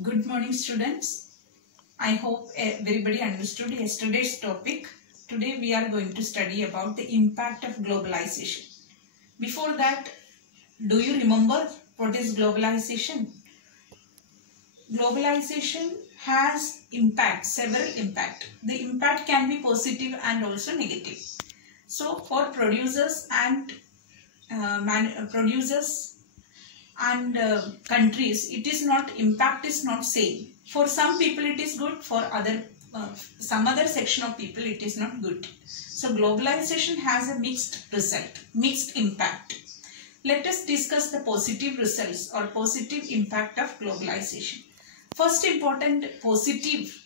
Good morning, students. I hope everybody understood yesterday's topic. Today we are going to study about the impact of globalization. Before that, do you remember what is globalization? Globalization has impact, several impact. The impact can be positive and also negative. So for producers and countries, it is not, impact is not same. For some people it is good, for some other section of people it is not good. So globalization has a mixed result, mixed impact. Let us discuss the positive results or positive impact of globalization. First important positive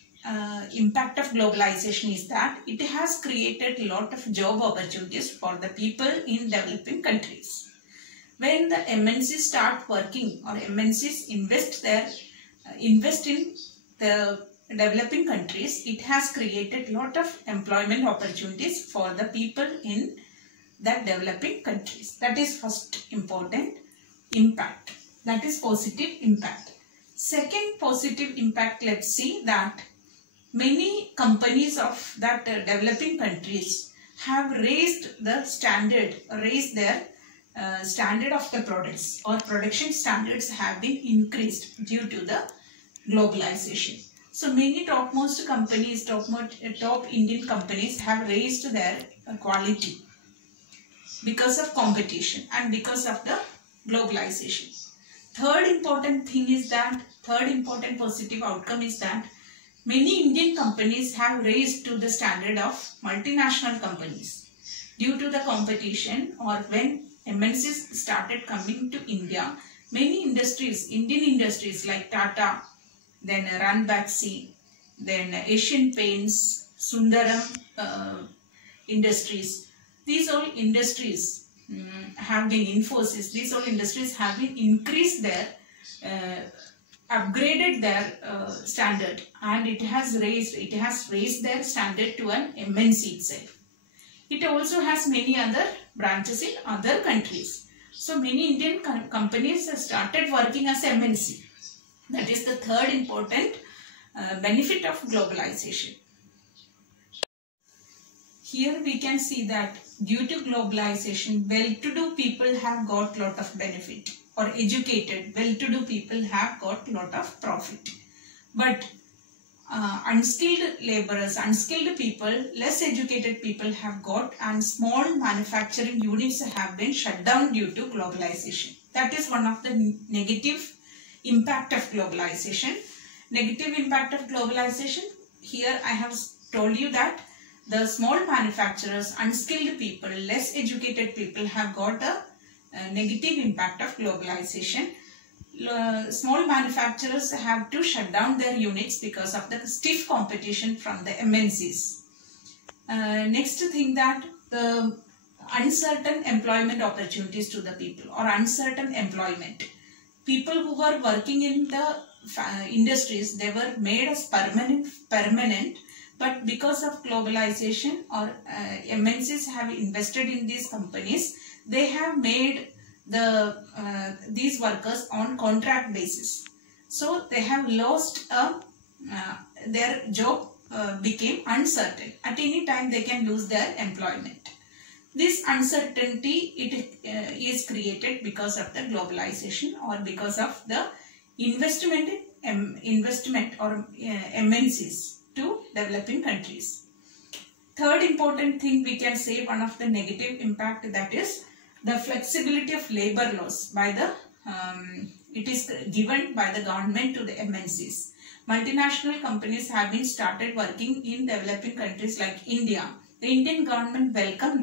impact of globalization is that it has created a lot of job opportunities for the people in developing countries. When the MNCs start working or MNCs invest in the developing countries, it has created a lot of employment opportunities for the people in that developing countries. That is first important impact. That is positive impact. Second positive impact, let's see that many companies of that developing countries have raised the standard, standard of the products, or production standards have been increased due to the globalization. So many topmost companies, top Indian companies have raised their quality because of competition and because of the globalization. Third important positive outcome is that many Indian companies have raised to the standard of multinational companies due to the competition, or when MNCs started coming to India, many industries, Indian industries like Tata, then Ranbaxy, then Asian Paints, Sundaram Industries, these all industries have been Infosys, these all industries have been increased their, upgraded their standard, and it has raised their standard to an MNC itself. It also has many other branches in other countries. So many Indian companies have started working as MNC. That is the third important benefit of globalization. Here we can see that due to globalization, well-to-do people have got lot of benefit, or educated, well-to-do people have got lot of profit. But unskilled laborers, unskilled people, less educated people have got, and small manufacturing units have been shut down due to globalization. That is one of the negative impact of globalization. Negative impact of globalization, here I have told you that the small manufacturers, unskilled people, less educated people have got a negative impact of globalization. Small manufacturers have to shut down their units because of the stiff competition from the MNCs. Next thing, that the uncertain employment opportunities to the people, or uncertain employment. People who were working in the industries, they were made as permanent, but because of globalization, or MNCs have invested in these companies, they have made these workers on contract basis. So they have lost their job became uncertain. At any time they can lose their employment. This uncertainty is created because of the globalization, or because of the investment or MNCs to developing countries. Third important thing we can say, one of the negative impact, that is the flexibility of labor laws by the it is given by the government to the MNCs. Multinational companies have been started working in developing countries like India. The Indian government welcome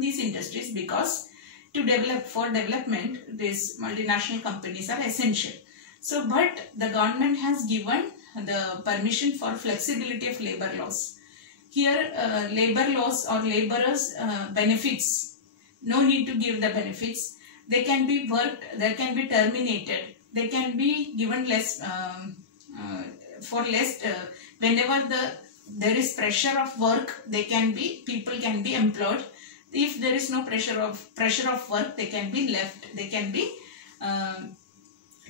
these industries, because for development these multinational companies are essential. So, but the government has given the permission for flexibility of labor laws. Here labor laws or laborers benefits, no need to give the benefits. They can be worked, they can be terminated, they can be given less, whenever there is pressure of work, people can be employed. If there is no pressure of work, they can be left, they can be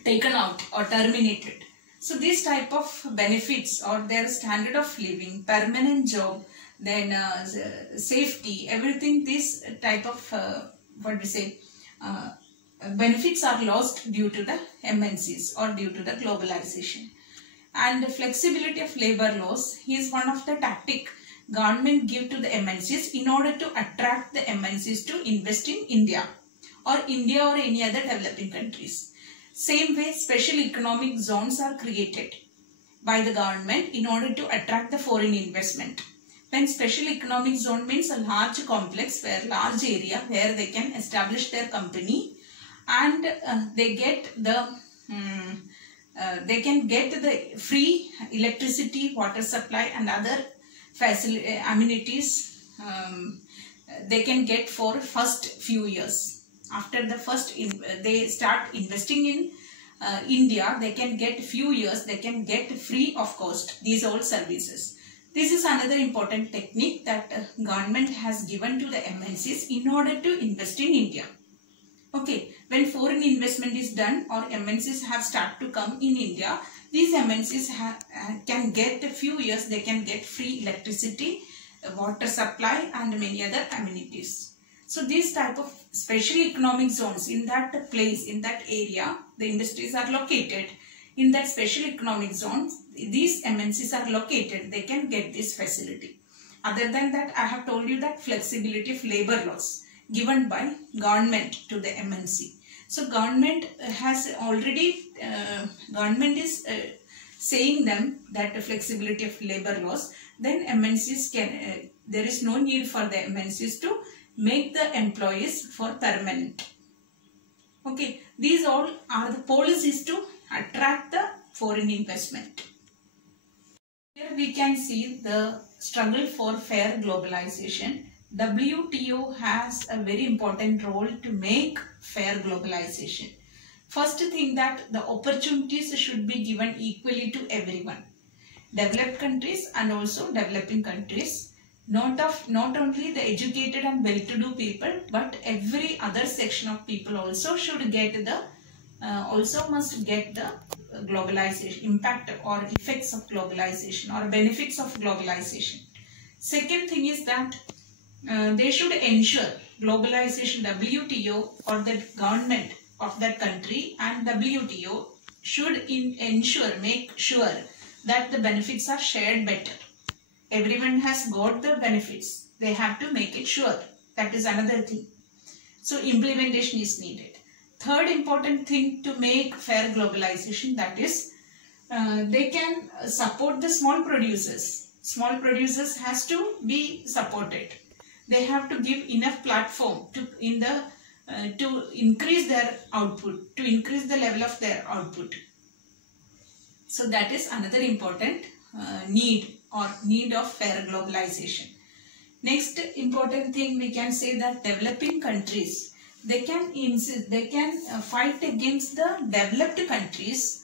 taken out or terminated. So this type of benefits or their standard of living, permanent job, then safety, everything, this type of benefits are lost due to the MNCs or due to the globalization. And flexibility of labor laws is one of the tactic government give to the MNCs in order to attract the MNCs to invest in India or any other developing countries. Same way, special economic zones are created by the government in order to attract the foreign investment. When special economic zone means a large complex large area where they can establish their company, and they can get the free electricity, water supply and other amenities they can get for first few years. After the first they start investing in India, they can get few years, they can get free of cost these all services. This is another important technique that government has given to the MNCs in order to invest in India. Okay, when foreign investment is done or MNCs have started to come in India, these MNCs can get a few years, they can get free electricity, water supply and many other amenities. So these type of special economic zones, in that place, in that area, the industries are located. In that special economic zones, these MNCs are located, they can get this facility. Other than that, I have told you that flexibility of labor laws given by government to the MNC. So government has already, government is saying them that the flexibility of labor laws, then MNCs can, there is no need for the MNCs to make the employees for permanent. Okay, these all are the policies to attract the foreign investment. Here we can see the struggle for fair globalization. WTO has a very important role to make fair globalization. First thing, that the opportunities should be given equally to everyone. Developed countries and also developing countries. Not only the educated and well-to-do people, but every other section of people also should get the, must get the globalization, impact or effects of globalization or benefits of globalization. Second thing is that they should ensure globalization, WTO or the government of that country and WTO should make sure that the benefits are shared better. Everyone has got the benefits. They have to make it sure. That is another thing. So implementation is needed. Third important thing to make fair globalization, that is they can support the small producers. Small producers has to be supported. They have to give enough platform to increase their output, to increase the level of their output. So that is another important need of fair globalization. Next important thing, we can say that developing countries, they can fight against the developed countries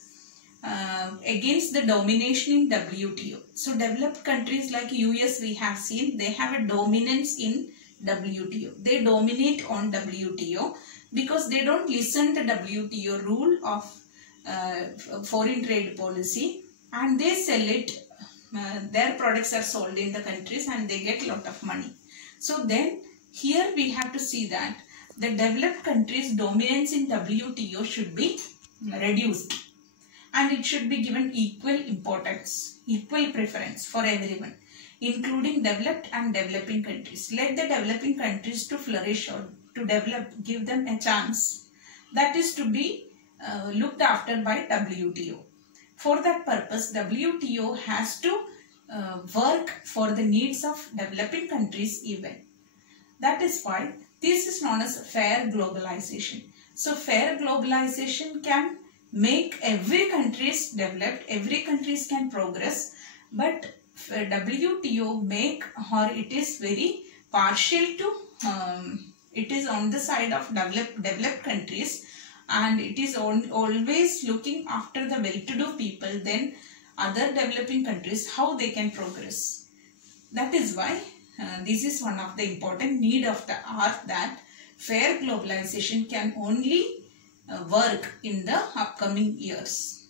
against the domination in WTO. So developed countries like US, we have seen they have a dominance in WTO. They dominate on WTO because they don't listen to WTO rule of foreign trade policy, and they sell it. Their products are sold in the countries and they get a lot of money. So then here we have to see that the developed countries' dominance in WTO should be reduced, and it should be given equal importance, equal preference for everyone, including developed and developing countries. Let the developing countries to flourish or to develop, give them a chance. That is to be looked after by WTO. For that purpose, WTO has to work for the needs of developing countries even. That is why this is known as fair globalization. So fair globalization can make every country developed, every country can progress, but WTO make, or it is very partial to, it is on the side of developed countries, and it is always looking after the well-to-do people, then other developing countries, how they can progress. That is why this is one of the important need of the hour, that fair globalization can only work in the upcoming years.